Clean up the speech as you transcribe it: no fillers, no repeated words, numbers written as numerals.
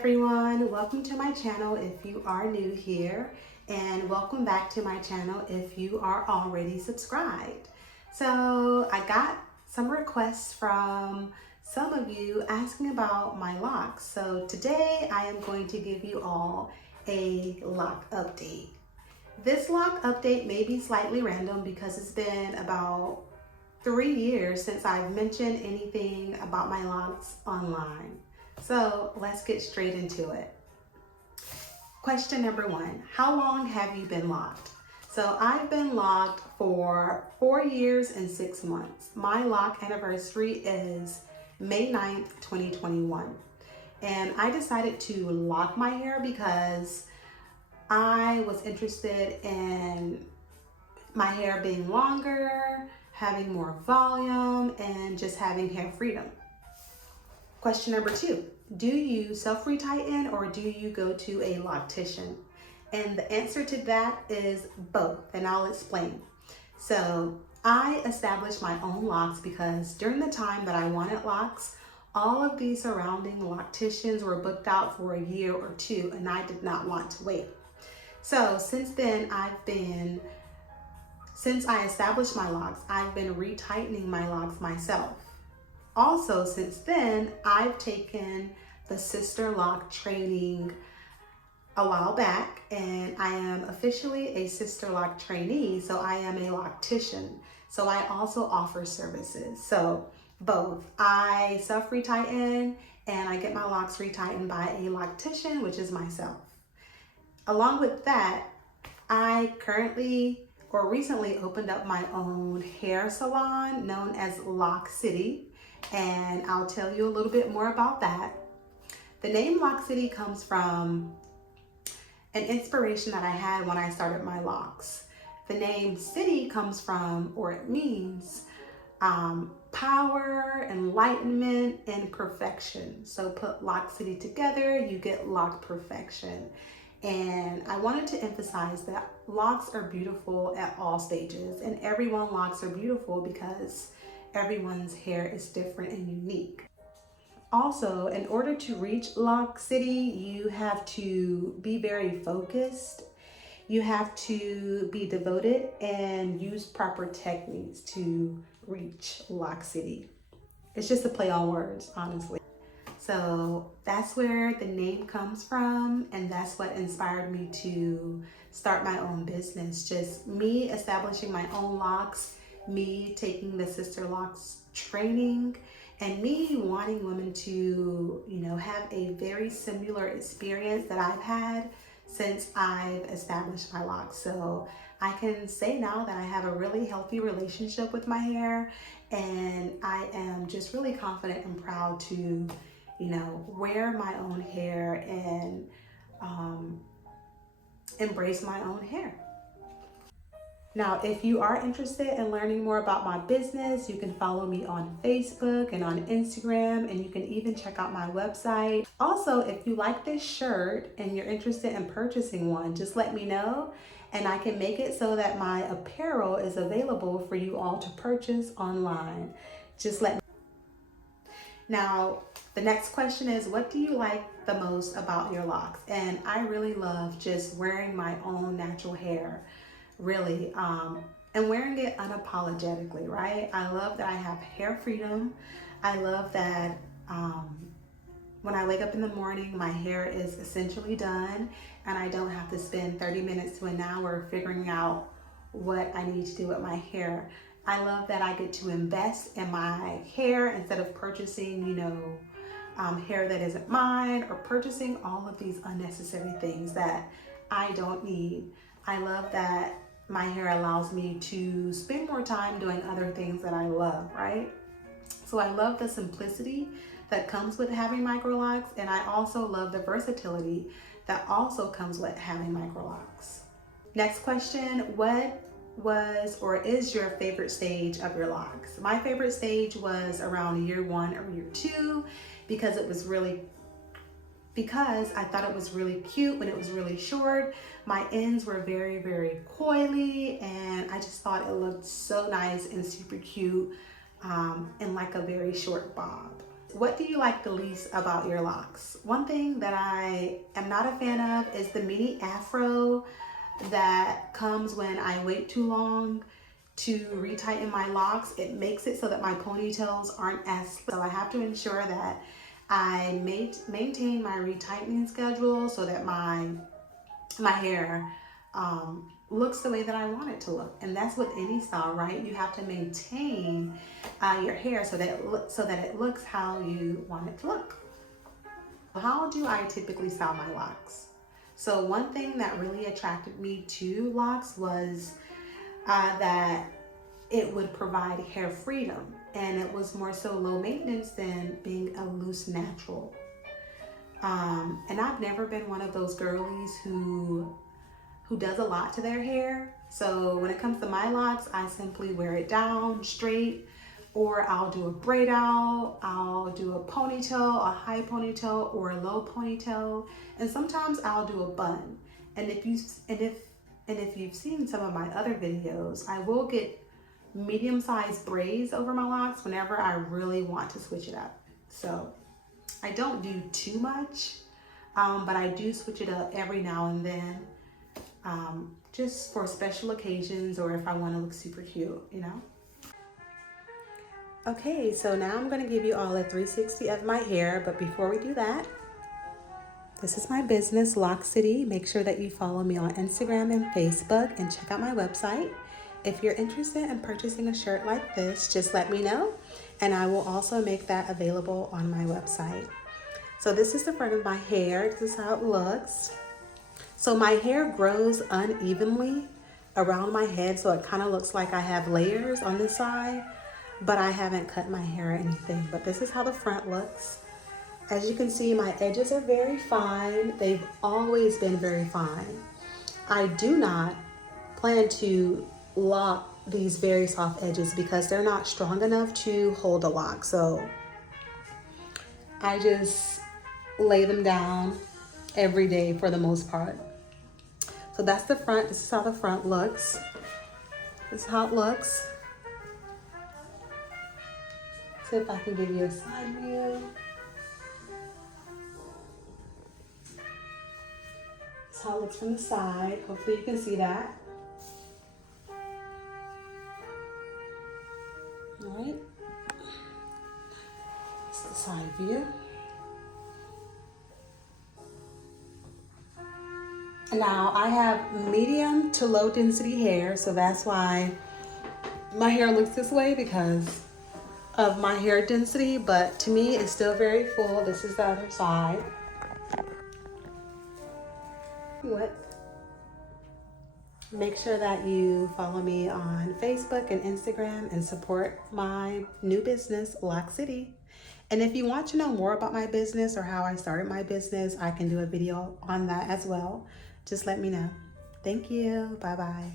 everyone, welcome to my channel if you are new here, and welcome back to my channel if you are already subscribed. So I got some requests from some of you asking about my locks. So today I am going to give you all a lock update. This lock update may be slightly random because it's been about 3 years since I've mentioned anything about my locks online. So let's get straight into it. Question number 1, how long have you been locked? So I've been locked for 4 years and 6 months. My lock anniversary is May 9th, 2021. And I decided to lock my hair because I was interested in my hair being longer, having more volume, and just having hair freedom. Question number 2, do you self-retighten or do you go to a loctician? And the answer to that is both, and I'll explain. So I established my own locks because during the time that I wanted locks, all of the surrounding locticians were booked out for a year or 2, and I did not want to wait. So since I established my locks, I've been retightening my locks myself. Also, since then, I've taken the sister lock training a while back, and I am officially a sister lock trainee, so I am a loctician. So I also offer services. So both, I self-retighten and I get my locks retightened by a loctician, which is myself. Along with that, I recently opened up my own hair salon known as loc'd, and I'll tell you a little bit more about that. The name loc'd comes from an inspiration that I had when I started my locks. The name city comes from, or it means, power, enlightenment, and perfection. So put loc'd together, you get lock perfection. And I wanted to emphasize that locks are beautiful at all stages, and everyone's locks are beautiful because everyone's hair is different and unique. Also, in order to reach loc'd, you have to be very focused. You have to be devoted and use proper techniques to reach loc'd. It's just a play on words, honestly. So that's where the name comes from, and that's what inspired me to start my own business. Just me establishing my own locks, me taking the sister locks training, and me wanting women to, have a very similar experience that I've had since I've established my locks. So I can say now that I have a really healthy relationship with my hair, and I am just really confident and proud to wear my own hair and embrace my own hair. Now, if you are interested in learning more about my business, you can follow me on Facebook and on Instagram, and you can even check out my website. Also, if you like this shirt and you're interested in purchasing one, just let me know, and I can make it so that my apparel is available for you all to purchase online. Just let me know. Now, the next question is, what do you like the most about your locks? And I really love just wearing my own natural hair, really, and wearing it unapologetically, right? I love that I have hair freedom. I love that when I wake up in the morning, my hair is essentially done, and I don't have to spend 30 minutes to an hour figuring out what I need to do with my hair. I love that I get to invest in my hair instead of purchasing, hair that isn't mine, or purchasing all of these unnecessary things that I don't need. I love that my hair allows me to spend more time doing other things that I love, right? So I love the simplicity that comes with having Microlocs, and I also love the versatility that also comes with having Microlocs. Next question, what was or is your favorite stage of your locks? My favorite stage was around year 1 or year 2 because I thought it was really cute when it was really short. My ends were very, very coily, and I just thought it looked so nice and super cute in like a very short bob. What do you like the least about your locks? One thing that I am not a fan of is the mini afro that comes when I wait too long to retighten my locks. It makes it so that my ponytails aren't as slick. So I have to ensure that I maintain my retightening schedule so that my hair looks the way that I want it to look. And that's with any style, right? You have to maintain your hair so that it looks how you want it to look. How do I typically style my locks? So one thing that really attracted me to locks was that it would provide hair freedom, and it was more so low maintenance than being a loose natural. And I've never been one of those girlies who does a lot to their hair. So when it comes to my locks, I simply wear it down straight, or I'll do a braid out, I'll do a ponytail, a high ponytail or a low ponytail, and sometimes I'll do a bun. And if you've seen some of my other videos, I will get medium-sized braids over my locks whenever I really want to switch it up. So I don't do too much, but I do switch it up every now and then, just for special occasions or if I want to look super cute, you know? Okay, so now I'm going to give you all a 360 of my hair, but before we do that, this is my business, Lock City. Make sure that you follow me on Instagram and Facebook and check out my website. If you're interested in purchasing a shirt like this, just let me know, and I will also make that available on my website. So this is the front of my hair. This is how it looks. So my hair grows unevenly around my head, so it kind of looks like I have layers on this side, but I haven't cut my hair or anything. But this is how the front looks. As you can see, my edges are very fine. They've always been very fine. I do not plan to lock these very soft edges because they're not strong enough to hold a lock. So I just lay them down every day for the most part. So that's the front. This is how the front looks. This is how it looks. See if I can give you a side view. This is how it looks from the side. Hopefully you can see that. All right. This is the side view. Now I have medium to low density hair, so that's why my hair looks this way, because of my hair density, but to me it's still very full. This is the other side. Make sure that you follow me on Facebook and Instagram and support my new business, Lock City. And if you want to know more about my business or how I started my business, I can do a video on that as well. Just let me know. Thank you. Bye-bye.